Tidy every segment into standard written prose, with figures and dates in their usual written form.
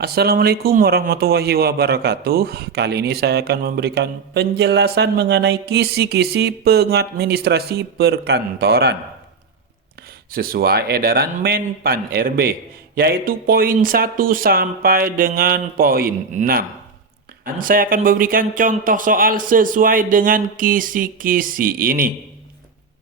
Assalamualaikum warahmatullahi wabarakatuh. Kali ini saya akan memberikan penjelasan mengenai kisi-kisi pengadministrasi perkantoran sesuai edaran Menpan RB, yaitu poin 1 sampai dengan poin 6. Dan saya akan memberikan contoh soal sesuai dengan kisi-kisi ini.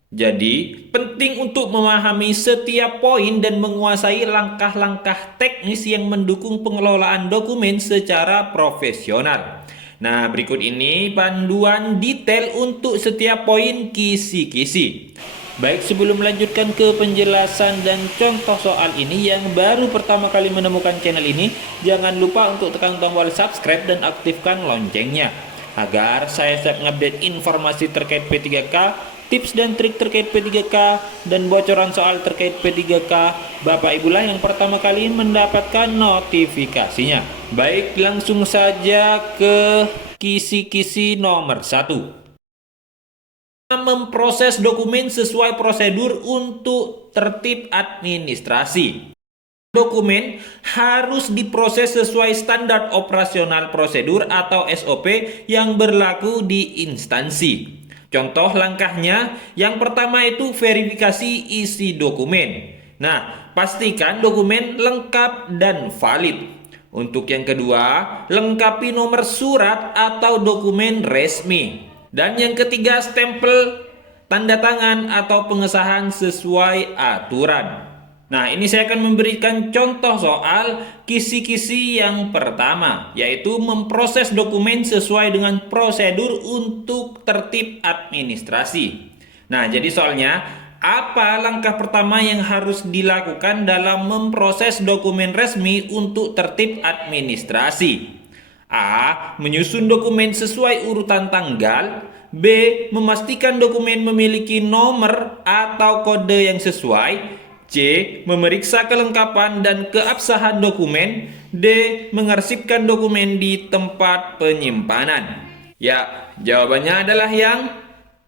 Jadi, penting untuk memahami setiap poin dan menguasai langkah-langkah teknis yang mendukung pengelolaan dokumen secara profesional. Nah, berikut ini panduan detail untuk setiap poin kisi-kisi. Baik, sebelum melanjutkan ke penjelasan dan contoh soal ini, yang baru pertama kali menemukan channel ini, jangan lupa untuk tekan tombol subscribe dan aktifkan loncengnya agar saya siap mengupdate informasi terkait P3K, tips dan trik terkait P3K, dan bocoran soal terkait P3K. Bapak Ibu lah yang pertama kali mendapatkan notifikasinya. Baik, langsung saja ke kisi-kisi nomor 1. Memproses dokumen sesuai prosedur untuk tertib administrasi. Dokumen harus diproses sesuai standar operasional prosedur atau SOP yang berlaku di instansi. Contoh langkahnya, yang pertama itu verifikasi isi dokumen. Nah, pastikan dokumen lengkap dan valid. Untuk yang kedua, lengkapi nomor surat atau dokumen resmi. Dan yang ketiga, stempel, tanda tangan atau pengesahan sesuai aturan. Nah, ini saya akan memberikan contoh soal kisi-kisi yang pertama, yaitu memproses dokumen sesuai dengan prosedur untuk tertib administrasi. Nah, jadi soalnya, apa langkah pertama yang harus dilakukan dalam memproses dokumen resmi untuk tertib administrasi? A. Menyusun dokumen sesuai urutan tanggal. B. Memastikan dokumen memiliki nomor atau kode yang sesuai. C. Memeriksa kelengkapan dan keabsahan dokumen. D. Mengarsipkan dokumen di tempat penyimpanan. Ya, jawabannya adalah yang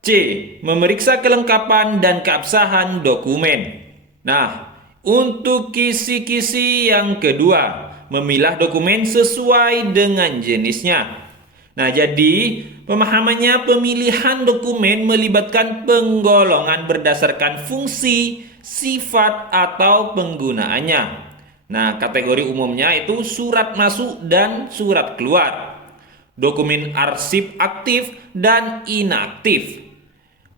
C. Memeriksa kelengkapan dan keabsahan dokumen. Nah, untuk kisi-kisi yang kedua, memilah dokumen sesuai dengan jenisnya. Nah, jadi pemahamannya, pemilihan dokumen melibatkan penggolongan berdasarkan fungsi, sifat, atau penggunaannya. Nah, kategori umumnya itu surat masuk dan surat keluar, dokumen arsip aktif dan inaktif,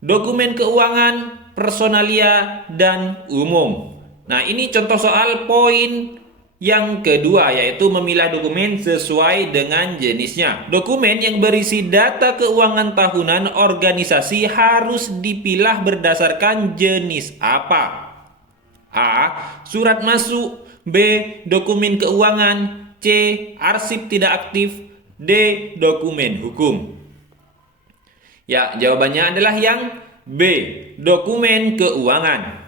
dokumen keuangan, personalia, dan umum. Nah, ini contoh soal poin yang kedua, yaitu memilah dokumen sesuai dengan jenisnya. Dokumen yang berisi data keuangan tahunan organisasi harus dipilah berdasarkan jenis apa? A. Surat masuk. B. Dokumen keuangan. C. Arsip tidak aktif. D. Dokumen hukum. Ya, jawabannya adalah yang B. Dokumen keuangan.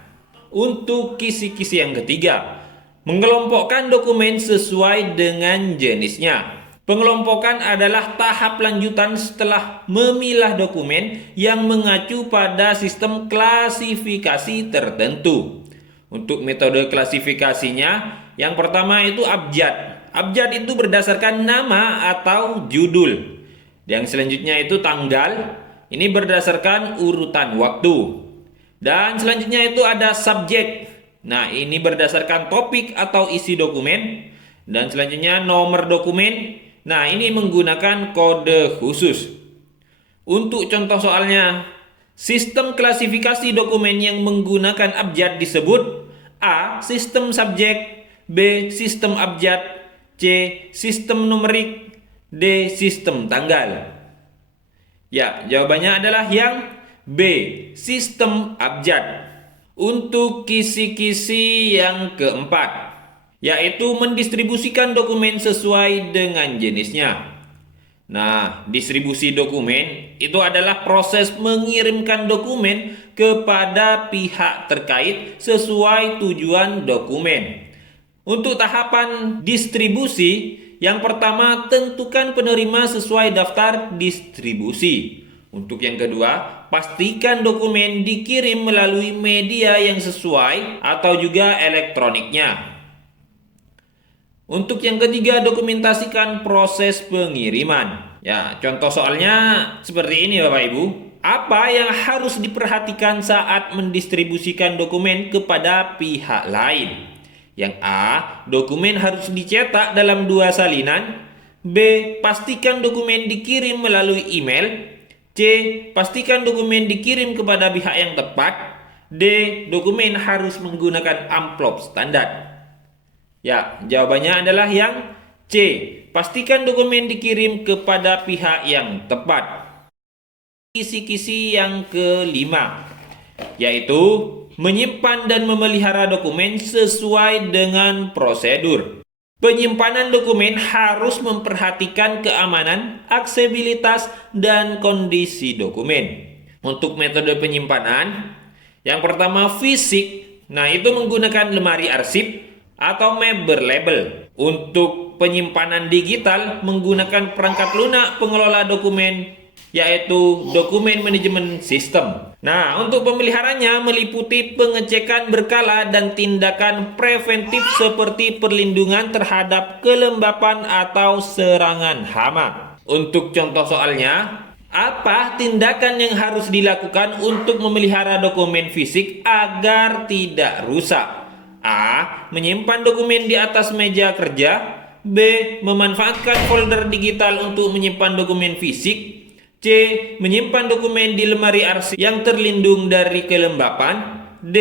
Untuk kisi-kisi yang ketiga, mengelompokkan dokumen sesuai dengan jenisnya. Pengelompokan adalah tahap lanjutan setelah memilah dokumen yang mengacu pada sistem klasifikasi tertentu. Untuk metode klasifikasinya, yang pertama itu abjad. Abjad itu berdasarkan nama atau judul. Yang selanjutnya itu tanggal. Ini berdasarkan urutan waktu. Dan selanjutnya itu ada subjek. Nah, ini berdasarkan topik atau isi dokumen. Dan selanjutnya nomor dokumen. Nah, ini menggunakan kode khusus. Untuk contoh soalnya, sistem klasifikasi dokumen yang menggunakan abjad disebut A. Sistem subjek. B. Sistem abjad. C. Sistem numerik. D. Sistem tanggal. Ya, jawabannya adalah yang B. Sistem abjad. Untuk kisi-kisi yang keempat, yaitu mendistribusikan dokumen sesuai dengan jenisnya. Nah, distribusi dokumen itu adalah proses mengirimkan dokumen kepada pihak terkait sesuai tujuan dokumen. Untuk tahapan distribusi, yang pertama tentukan penerima sesuai daftar distribusi. Untuk yang kedua, pastikan dokumen dikirim melalui media yang sesuai atau juga elektroniknya. Untuk yang ketiga, dokumentasikan proses pengiriman. Ya, contoh soalnya seperti ini Bapak Ibu. Apa yang harus diperhatikan saat mendistribusikan dokumen kepada pihak lain? Yang A, dokumen harus dicetak dalam 2 salinan. B, pastikan dokumen dikirim melalui email. C, pastikan dokumen dikirim kepada pihak yang tepat. D, dokumen harus menggunakan amplop standar. Ya, jawabannya adalah yang C. Pastikan dokumen dikirim kepada pihak yang tepat. Kisi-kisi yang kelima, yaitu menyimpan dan memelihara dokumen sesuai dengan prosedur. Penyimpanan dokumen harus memperhatikan keamanan, aksesibilitas, dan kondisi dokumen. Untuk metode penyimpanan, yang pertama fisik. Nah, itu menggunakan lemari arsip atau map berlabel. Untuk penyimpanan digital menggunakan perangkat lunak pengelola dokumen, yaitu dokumen manajemen sistem. Nah, untuk pemeliharanya meliputi pengecekan berkala dan tindakan preventif seperti perlindungan terhadap kelembapan atau serangan hama. Untuk contoh soalnya, apa tindakan yang harus dilakukan untuk memelihara dokumen fisik agar tidak rusak? A. Menyimpan dokumen di atas meja kerja. B. Memanfaatkan folder digital untuk menyimpan dokumen fisik. C. Menyimpan dokumen di lemari arsip yang terlindung dari kelembapan. D.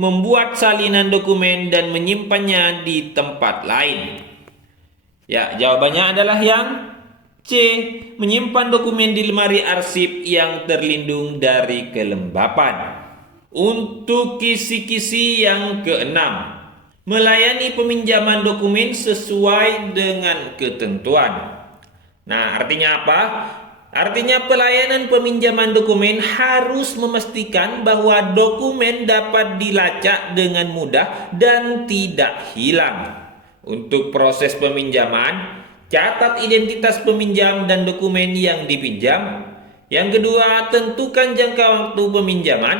Membuat salinan dokumen dan menyimpannya di tempat lain. Ya, jawabannya adalah yang C. Menyimpan dokumen di lemari arsip yang terlindung dari kelembapan. Untuk kisi-kisi yang keenam, melayani peminjaman dokumen sesuai dengan ketentuan. Nah, artinya apa? Artinya pelayanan peminjaman dokumen harus memastikan bahwa dokumen dapat dilacak dengan mudah dan tidak hilang. Untuk proses peminjaman, catat identitas peminjam dan dokumen yang dipinjam. Yang kedua, tentukan jangka waktu peminjaman.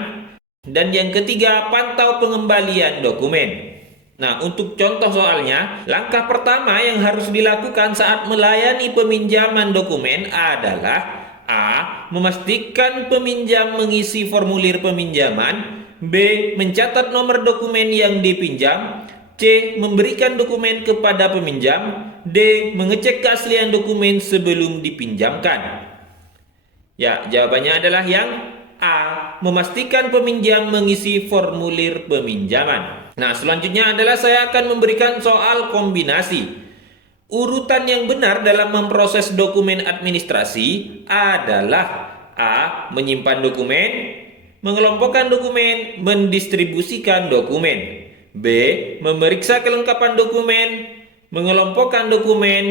Dan yang ketiga, pantau pengembalian dokumen. Nah, untuk contoh soalnya, langkah pertama yang harus dilakukan saat melayani peminjaman dokumen adalah A. Memastikan peminjam mengisi formulir peminjaman. B. Mencatat nomor dokumen yang dipinjam. C. Memberikan dokumen kepada peminjam. D. Mengecek keaslian dokumen sebelum dipinjamkan. Ya, jawabannya adalah yang A. Memastikan peminjam mengisi formulir peminjaman. Nah, selanjutnya adalah saya akan memberikan soal kombinasi. Urutan yang benar dalam memproses dokumen administrasi adalah A. Menyimpan dokumen, mengelompokkan dokumen, mendistribusikan dokumen. B. Memeriksa kelengkapan dokumen, mengelompokkan dokumen,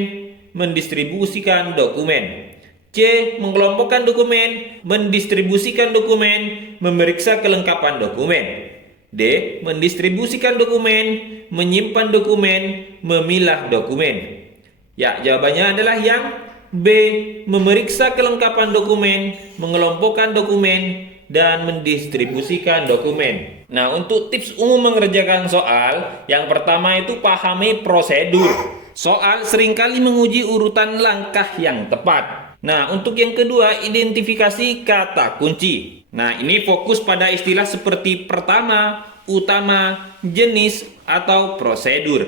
mendistribusikan dokumen. C. Mengelompokkan dokumen, mendistribusikan dokumen, memeriksa kelengkapan dokumen. D. Mendistribusikan dokumen, menyimpan dokumen, memilah dokumen. Ya, jawabannya adalah yang B. Memeriksa kelengkapan dokumen, mengelompokkan dokumen, dan mendistribusikan dokumen. Nah, untuk tips umum mengerjakan soal, yang pertama itu pahami prosedur. Soal seringkali menguji urutan langkah yang tepat. Nah, untuk yang kedua, identifikasi kata kunci. Nah, ini fokus pada istilah seperti pertama, utama, jenis, atau prosedur.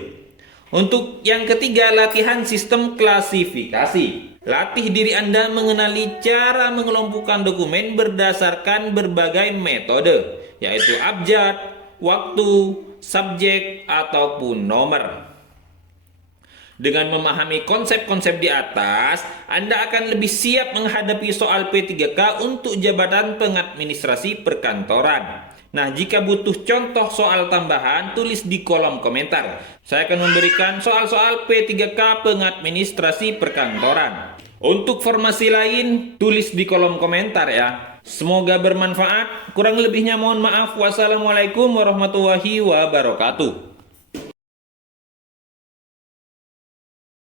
Untuk yang ketiga, latihan sistem klasifikasi. Latih diri Anda mengenali cara mengelompokkan dokumen berdasarkan berbagai metode, yaitu abjad, waktu, subjek, ataupun nomor. Dengan memahami konsep-konsep di atas, Anda akan lebih siap menghadapi soal P3K untuk jabatan pengadministrasi perkantoran. Nah, jika butuh contoh soal tambahan, tulis di kolom komentar. Saya akan memberikan soal-soal P3K pengadministrasi perkantoran. Untuk formasi lain, tulis di kolom komentar ya. Semoga bermanfaat. Kurang lebihnya mohon maaf. Wassalamualaikum warahmatullahi wabarakatuh.